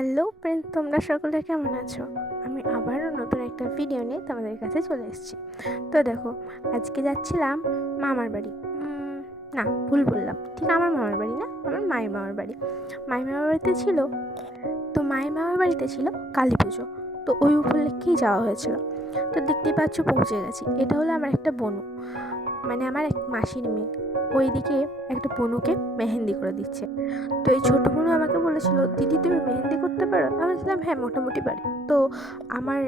Hello friend, তোমরা সকলে কেমন আছো? আমি আবারও নতুন একটা ভিডিও নিয়ে তোমাদের কাছে চলে এসেছি। তো দেখো, আজকে যাচ্ছিলাম মামার বাড়ি। না, ভুল বললাম, ঠিক আমার মামার বাড়ি না, আমার মায়ের মামার বাড়ি। মায়ের মামার বাড়িতে ছিল, তো মায়ের মামার বাড়িতে ছিল কালী পুজো। তো ওই উপলক্ষেই যাওয়া হয়েছিল। তো দেখতেই পাচ্ছ, পৌঁছে গেছি। এটা হলো আমার একটা বোনু, মানে আমার এক মাসির মেয়ে। ওইদিকে একটা বনুকে মেহেন্দি করে দিচ্ছে। তো এই ছোটো বোনু আমাকে বলেছিল, দিদি তুমি মেহেন্দি করতে পারো? আমি বলছিলাম হ্যাঁ, মোটামুটি পারি। তো আমার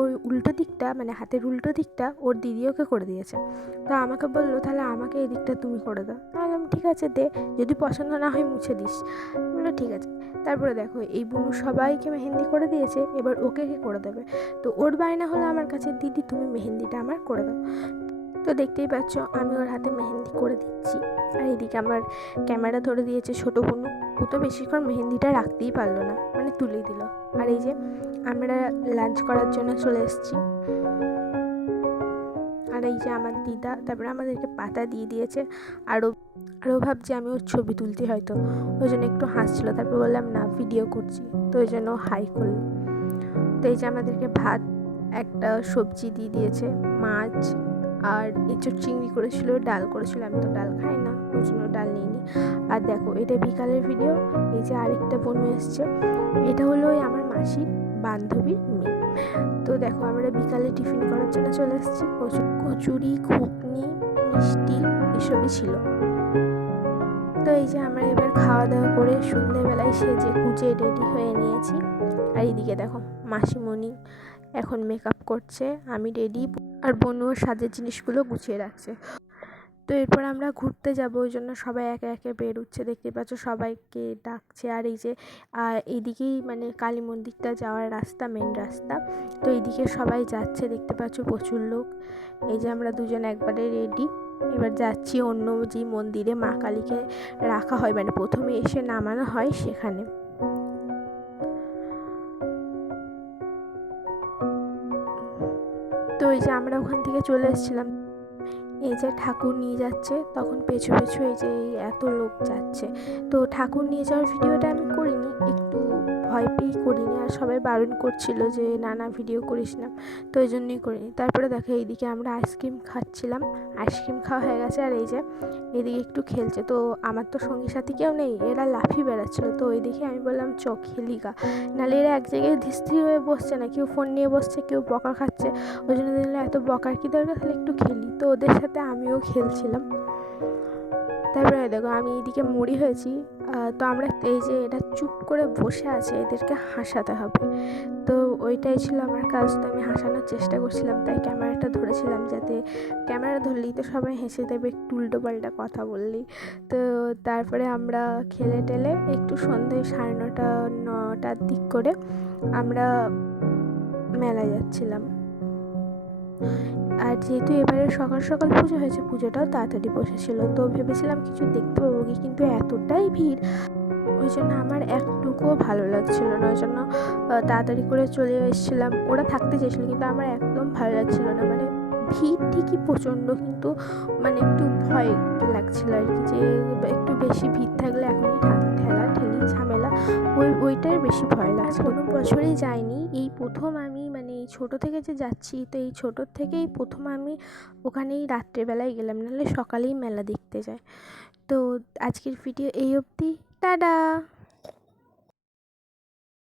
ওই উল্টো দিকটা, মানে হাতের উল্টো দিকটা ওর দিদি ওকে করে দিয়েছে। তো আমাকে বললো, তাহলে আমাকে এই দিকটা তুমি করে দাও। আমি বললাম ঠিক আছে, দে, যদি পছন্দ না হয় মুছে দিস। বললো ঠিক আছে। তারপরে দেখো, এই বোনু সবাইকে মেহেন্দি করে দিয়েছে, এবার ওকে কে করে দেবে। তো ওর বায়না হলো আমার কাছে, দিদি তুমি মেহেন্দিটা আমার করে দাও। তো দেখতেই পাচ্ছ, আমি ওর হাতে মেহেন্দি করে দিচ্ছি। আর এদিকে আমার ক্যামেরা ধরে দিয়েছে ছোটো বোনু। ও তো বেশিক্ষণ মেহেন্দিটা রাখতেই পারলো না, মানে তুলেই দিল। আর এই যে আমরা লাঞ্চ করার জন্য চলে এসেছি। আর এই যে আমার দিদা, তারপরে আমাদেরকে পাতা দিয়ে দিয়েছে। আরও ভাবছি আমি ওর ছবি তুলতে, হয়তো ওই জন্য একটু হাসছিলো। তারপর বললাম না, ভিডিও করছি, তো ওই জন্য হাই করলো। তো এই যে আমাদেরকে ভাত, একটা সবজি দিয়ে দিয়েছে, মাছ আর এঁচোড় চিংড়ি করেছিল, ডাল করেছিল। আমি তো ডাল খাই না, ওই জন্য ডাল নিইনি। আর দেখো, এটা বিকালের ভিডিও। এই যে আরেকটা বোনু এসছে, এটা হলো ওই আমার মাসির বান্ধবীর মেয়ে। তো দেখো, আমরা বিকালে টিফিন করার জন্য চলে এসেছি। কচুরি, ঘুগনি, মিষ্টি এসবই ছিল। তো এই যে আমরা এবার খাওয়া দাওয়া করে সন্ধ্যেবেলায় সেজে গুজে রেডি হয়ে নিয়েছি। আর এইদিকে দেখো, মাসিমণি এখন মেকআপ করছে, আমি রেডি, আর বোনও সাজের জিনিসগুলো গুছিয়ে রাখছে। তো এরপর আমরা ঘুরতে যাব, ওই জন্য সবাই একে একে বেরোচ্ছে। দেখতে পাচ্ছ সবাইকে ডাকছে। আর এই যে এইদিকেই মানে কালী মন্দিরটা যাওয়ার রাস্তা, মেন রাস্তা। তো এইদিকে সবাই যাচ্ছে, দেখতে পাচ্ছ প্রচুর লোক। এই যে আমরা দুজন একবারে রেডি, এবার যাচ্ছি অন্য যে মন্দিরে মা কালীকে রাখা হয়, মানে প্রথমে এসে নামানো হয় সেখানে। তো এই যে আমরা ওখান থেকে চলে এসেছিলাম। এই যে ঠাকুর নিয়ে যাচ্ছে, তখন পেছু পেছু এই যে এত লোক যাচ্ছে। তো ঠাকুর নিয়ে যাওয়ার ভিডিওটা আমি করিনি, একটু ভয় পেয়েই করিনি। আর সবাই বারণ করছিল যে না ভিডিও করিস না, তো ওই জন্যই করিনি। তারপরে দেখো, এইদিকে আমরা আইসক্রিম খাচ্ছিলাম, আইসক্রিম খাওয়া হয়ে গেছে। আর এই যে এদিকে একটু খেলছে। তো আমার তো সঙ্গী সাথী কেউ নেই, এরা লাফিয়ে বেড়াচ্ছিলো। তো ওই দেখে আমি বললাম চ খেলি গা, নাহলে এরা এক জায়গায় স্থির হয়ে বসছে না, কেউ ফোন নিয়ে বসছে, কেউ বকা খাচ্ছে। ওই জন্য দেখলাম এত বকার কী দরকার, তাহলে একটু খেলি। তো ওদের সাথে আমিও খেলছিলাম। তারপরে দেখো, আমি এইদিকে মুড়ি হয়েছি। তো আমরা এই যে এটা চুপ করে বসে আছে, এদেরকে হাসাতে হবে। তো ওইটাই ছিল আমার কাজ। তো আমি হাসানোর চেষ্টা করছিলাম, তাই ক্যামেরাটা ধরেছিলাম, যাতে ক্যামেরা ধরলেই তো সবাই হেসে দেবে একটু উল্টো পাল্টা কথা বললেই। তো তারপরে আমরা খেলে টেলে একটু সন্ধ্যে 9:30-9টার দিক করে আমরা মেলায় যাচ্ছিলাম। আর যেহেতু এবারে সকাল সকাল পুজো হয়েছে, পুজোটাও তাড়াতাড়ি বসেছিল, তো ভেবেছিলাম কিছু দেখতে পাবো কি, কিন্তু এতটাই ভিড়, ওই জন্য আমার একটুকুও ভালো লাগছিল না। ওই জন্য তাড়াতাড়ি করে চলে এসেছিলাম। ওরা থাকতে চেয়েছিলো, কিন্তু আমার একদম ভালো লাগছিল না। মানে ভিড় ঠিকই প্রচণ্ড, কিন্তু মানে একটু ভয় লাগছিল আর কি, যে একটু বেশি ভিড় থাকলে এখনই ঠেলা ঠেলি ঝামেলা, ওইটাই বেশি ভয় লাগছে। কোনো বছরই যাইনি, এই প্রথম আমি, মানে এই ছোটো থেকে যে যাচ্ছি, তো এই ছোটোর থেকেই প্রথম আমি ওখানেই রাত্রেবেলায় গেলাম, নাহলে সকালেই মেলা দেখতে যায়। তো আজকের ভিডিও এই অবধি, টাটা।